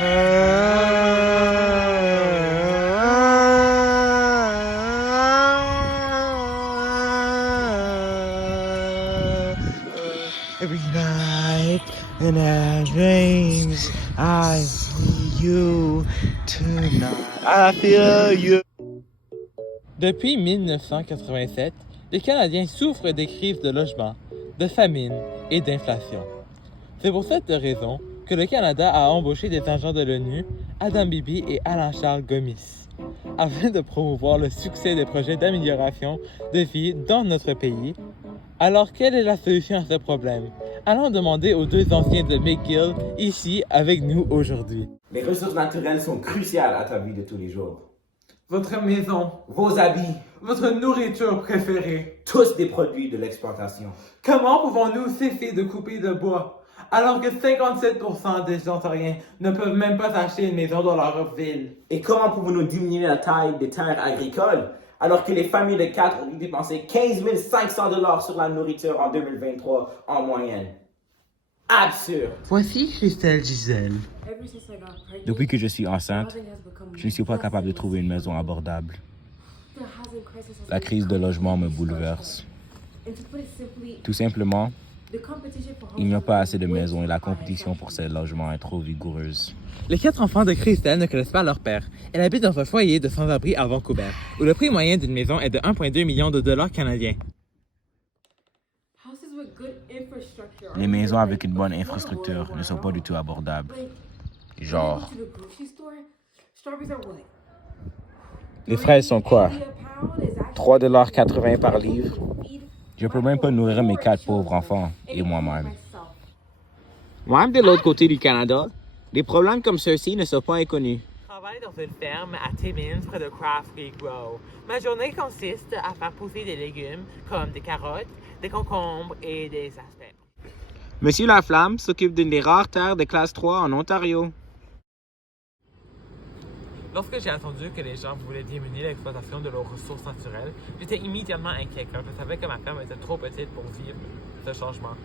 Every night in our dreams, I see you tonight. I feel you. Depuis 1987, les Canadiens souffrent des crises de logement, de famine et d'inflation. C'est pour cette raison que le Canada a embauché des agents de l'ONU, Adam Bibi et Alain-Charles Gomis, afin de promouvoir le succès des projets d'amélioration de vie dans notre pays. Alors, quelle est la solution à ce problème? Allons demander aux deux anciens de McGill, ici avec nous aujourd'hui. Les ressources naturelles sont cruciales à ta vie de tous les jours. Votre maison, Vos habits, votre nourriture préférée. tous des produits de l'exploitation. Comment pouvons-nous cesser de couper de bois alors que 57% des Ontariens ne peuvent même pas acheter une maison dans leur ville? Et comment pouvons-nous diminuer la taille des terres agricoles alors que les familles de 4 ont dépensé 15 500 $ sur la nourriture en 2023 en moyenne? Absurde! Voici Christelle Gisèle. Depuis que je suis enceinte, je ne suis pas capable de trouver une maison abordable. La crise de logement me bouleverse. Tout simplement, il n'y a pas assez de maisons et la compétition pour ces logements est trop vigoureuse. Les 4 enfants de Christelle ne connaissent pas leur père. Elle habite dans un foyer de sans-abri à Vancouver, où le prix moyen d'une maison est de 1,2 million de dollars canadiens. Les maisons avec une bonne infrastructure ne sont pas du tout abordables. Genre, les fraises sont quoi? 3,80 $ par livre? Je peux même pas nourrir mes 4 pauvres enfants et moi-même. Moi-même de l'autre côté du Canada, des problèmes comme ceux-ci ne sont pas inconnus. Je travaille dans une ferme à Timmins, près de Craft Creek Row. Ma journée consiste à faire pousser des légumes comme des carottes, des concombres et des asperges. Monsieur Laflamme s'occupe d'une des rares terres de classe 3 en Ontario. Lorsque j'ai entendu que les gens voulaient diminuer l'exploitation de leurs ressources naturelles, j'étais immédiatement inquiet car je savais que ma ferme était trop petite pour vivre ce changement.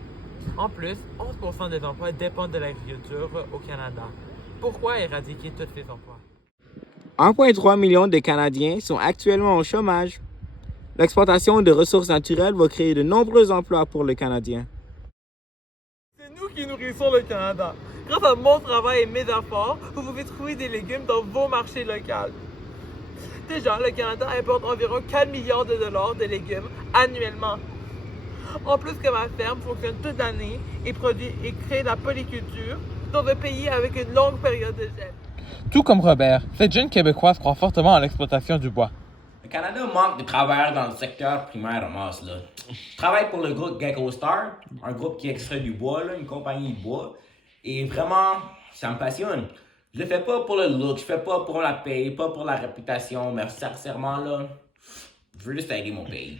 En plus, 11% des emplois dépendent de l'agriculture au Canada. Pourquoi éradiquer tous ces emplois? 1,3 million de Canadiens sont actuellement au chômage. L'exploitation de ressources naturelles va créer de nombreux emplois pour les Canadiens. C'est nous qui nourrissons le Canada. Grâce à mon travail et mes efforts, vous pouvez trouver des légumes dans vos marchés locaux. Déjà, le Canada importe environ 4 milliards de dollars de légumes annuellement. En plus que ma ferme fonctionne toute l'année et produit et crée la polyculture dans un pays avec une longue période de gel. Tout comme Robert, cette jeune Québécoise croit fortement à l'exploitation du bois. Le Canada manque de travailleurs dans le secteur primaire en masse. Là. Je travaille pour le groupe Gecko Star, un groupe qui extrait du bois, là, une compagnie de bois. Et vraiment, ça me passionne. Je le fais pas pour le look, je fais pas pour la paye, pas pour la réputation, mais sincèrement, là, je veux juste aider mon pays.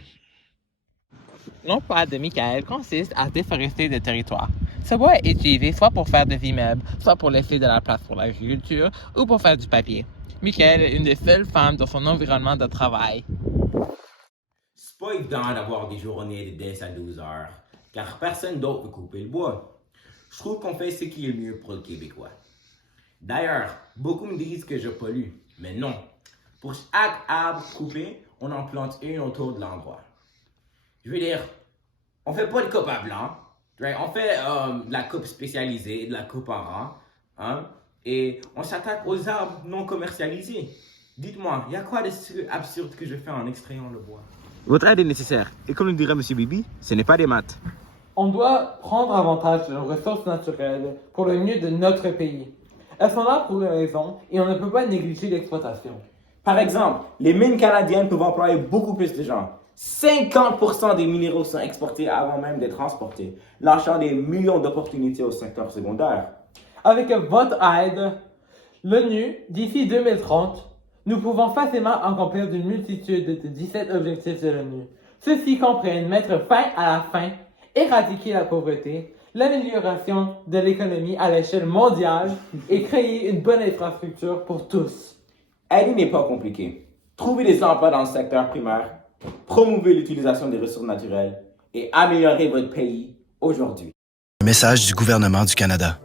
L'emploi de Michael consiste à déforester des territoires. Ce bois est utilisé soit pour faire des immeubles, soit pour laisser de la place pour l'agriculture ou pour faire du papier. Michael est une des seules femmes dans son environnement de travail. C'est pas évident d'avoir des journées de 10 à 12 heures, car personne d'autre veut couper le bois. Je trouve qu'on fait ce qui est le mieux pour le Québécois. D'ailleurs, beaucoup me disent que je pollue, mais non. Pour chaque arbre coupé, on en plante une autour de l'endroit. Je veux dire, on fait pas de coupe à blanc, right? On fait de la coupe spécialisée, de la coupe en rang, hein? Et on s'attaque aux arbres non commercialisés. Dites-moi, il y a quoi de absurde que je fais en extrayant le bois? Votre aide est nécessaire. Et comme le dirait M. Bibi, ce n'est pas des maths. On doit prendre avantage de nos ressources naturelles pour le mieux de notre pays. Elles sont là pour une raison et on ne peut pas négliger l'exploitation. Par exemple, les mines canadiennes peuvent employer beaucoup plus de gens. 50% des minéraux sont exportés avant même d'être transportés, lâchant des millions d'opportunités au secteur secondaire. Avec votre aide, l'ONU, d'ici 2030, nous pouvons facilement accomplir d'une multitude de 17 objectifs de l'ONU. Ceux-ci comprennent mettre fin à la faim, éradiquer la pauvreté, l'amélioration de l'économie à l'échelle mondiale et créer une bonne infrastructure pour tous. Aider n'est pas compliqué. Trouvez des emplois dans le secteur primaire, promouvez l'utilisation des ressources naturelles et améliorez votre pays aujourd'hui. Un message du gouvernement du Canada.